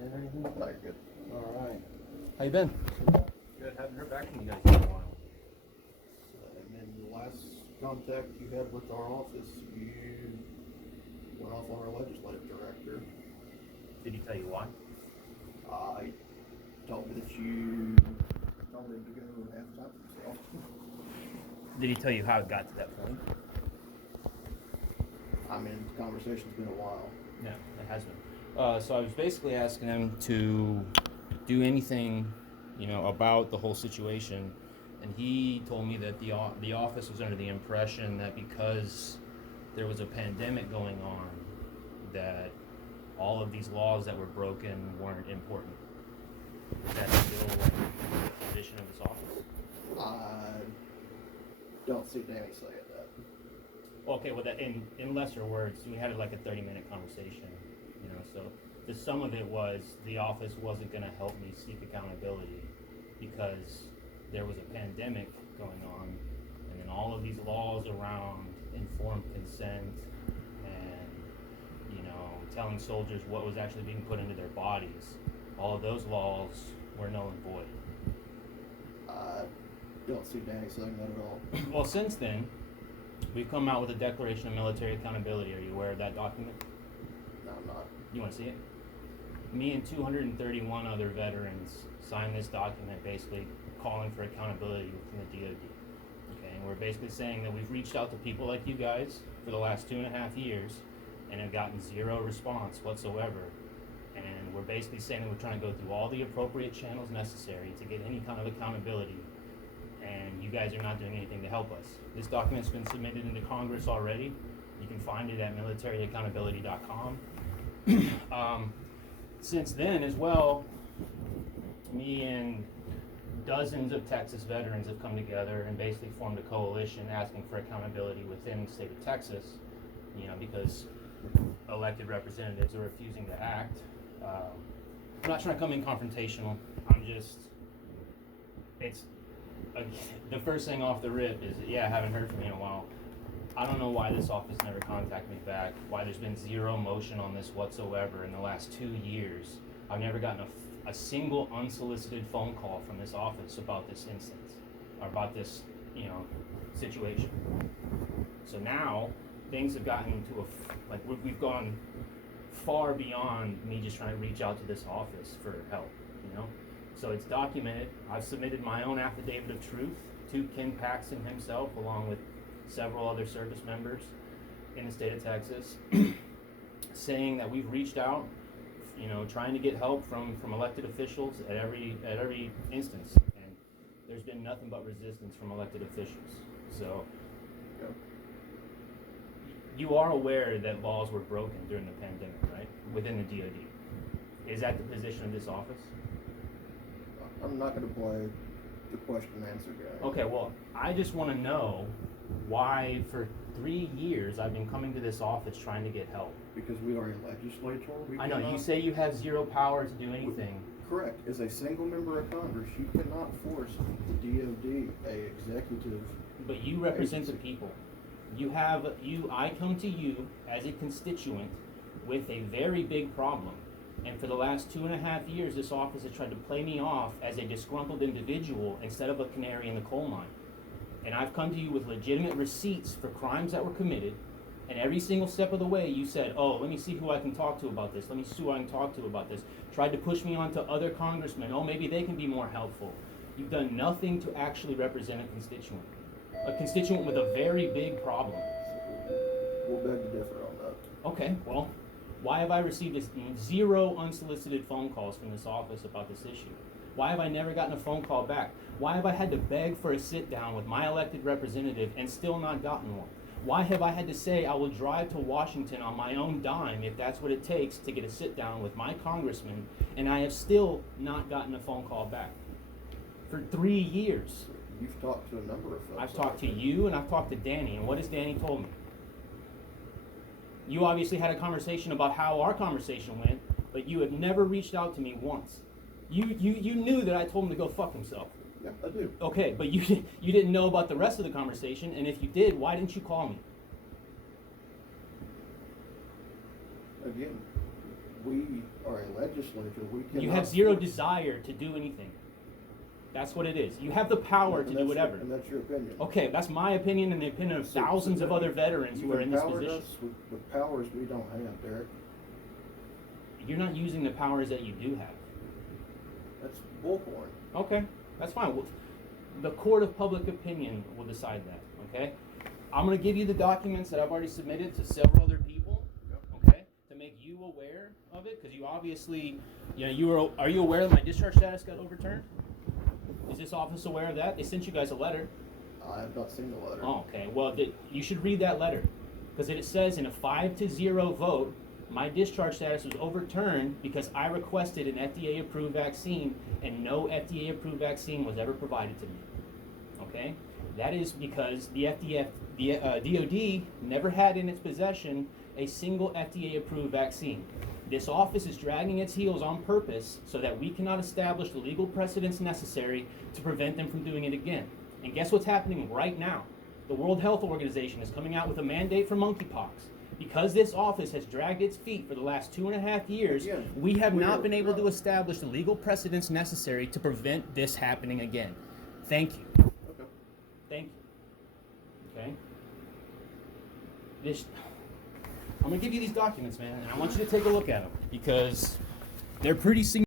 in anything? Not good. All right. How you been? Good. Haven't heard back from you guys in a while. And then the last contact you had with our office, you went off on our legislative director. Did he tell you why? I told me that you told him to go and have time for himself. Did he tell you how it got to that point? I mean, the conversation's been a while. Yeah, it has been. So I was basically asking him to do anything, about the whole situation, and he told me that the office was under the impression that because there was a pandemic going on, that all of these laws that were broken weren't important. Is that still the position of this office? I don't see Danny saying that. Okay, well, that in lesser words, we had like a 30-minute conversation, so the sum of it was the office wasn't going to help me seek accountability because there was a pandemic going on, and then all of these laws around informed consent and, telling soldiers what was actually being put into their bodies, all of those laws were null and void. I don't see Danny saying that at all. Well, since then, we've come out with a Declaration of Military Accountability. Are you aware of that document? No, I'm not. You want to see it? Me and 231 other veterans signed this document basically calling for accountability within the DoD. Okay, and we're basically saying that we've reached out to people like you guys for the last 2.5 years and have gotten zero response whatsoever. And we're basically saying that we're trying to go through all the appropriate channels necessary to get any kind of accountability, and you guys are not doing anything to help us. This document's been submitted into Congress already. You can find it at militaryaccountability.com. Since then as well, me and dozens of Texas veterans have come together and basically formed a coalition asking for accountability within the state of Texas, because elected representatives are refusing to act. I'm not trying to come in confrontational. The first thing off the rip is, I haven't heard from you in a while. I don't know why this office never contacted me back, why there's been zero motion on this whatsoever in the last 2 years. I've never gotten a single unsolicited phone call from this office about this instance, or about this, situation. So now, things have gotten into we've gone far beyond me just trying to reach out to this office for help, So it's documented. I've submitted my own affidavit of truth to Ken Paxton himself, along with several other service members in the state of Texas, saying that we've reached out, trying to get help from elected officials at every instance, and there's been nothing but resistance from elected officials. So, you are aware that laws were broken during the pandemic, right? Within the DoD. Is that the position of this office? I'm not going to play the question and answer game. Okay, well, I just want to know why for 3 years I've been coming to this office trying to get help. Because we are a legislature. I know, you say you have zero power to do anything. Correct. As a single member of Congress, you cannot force the DoD, a executive. But you represent the people. I come to you as a constituent with a very big problem. And for the last 2.5 years, this office has tried to play me off as a disgruntled individual instead of a canary in the coal mine. And I've come to you with legitimate receipts for crimes that were committed. And every single step of the way, you said, oh, let me see who I can talk to about this. Let me see who I can talk to about this. Tried to push me on to other congressmen. Oh, maybe they can be more helpful. You've done nothing to actually represent a constituent. A constituent with a very big problem. We'll beg to differ on that. Okay, well, why have I received zero unsolicited phone calls from this office about this issue? Why have I never gotten a phone call back? Why have I had to beg for a sit down with my elected representative and still not gotten one? Why have I had to say I will drive to Washington on my own dime if that's what it takes to get a sit down with my congressman, and I have still not gotten a phone call back? For 3 years. You've talked to a number of folks. I've talked to you and I've talked to Danny, and what has Danny told me? You obviously had a conversation about how our conversation went, but you have never reached out to me once. You knew that I told him to go fuck himself. Yeah, I do. Okay, but you didn't know about the rest of the conversation, and if you did, why didn't you call me? Again, we are a legislature, we cannot. You have zero desire to do anything. That's what it is. You have the power to And do that's whatever. and that's your opinion. Okay, that's my opinion and the opinion of thousands of other veterans who are in this You've empowered position. us with powers we don't have, Derek. You're not using the powers that you do have. That's bullhorn. Okay, that's fine. The court of public opinion will decide that, okay? I'm going to give you the documents that I've already submitted to several other people, okay, to make you aware of it, because you obviously, are you aware that my discharge status got overturned? Is this office aware of that? They sent you guys a letter. I have not seen the letter. Oh, okay. Well, you should read that letter, because it says in a 5-0 vote, my discharge status was overturned because I requested an FDA-approved vaccine, and no FDA-approved vaccine was ever provided to me. Okay? That is because the DoD never had in its possession a single FDA-approved vaccine. This office is dragging its heels on purpose so that we cannot establish the legal precedents necessary to prevent them from doing it again. And guess what's happening right now? The World Health Organization is coming out with a mandate for monkeypox. Because this office has dragged its feet for the last 2.5 years, we have not been able to establish the legal precedents necessary to prevent this happening again. Thank you. Okay. Thank you. Okay? I'm going to give you these documents, man, and I want you to take a look at them because they're pretty significant.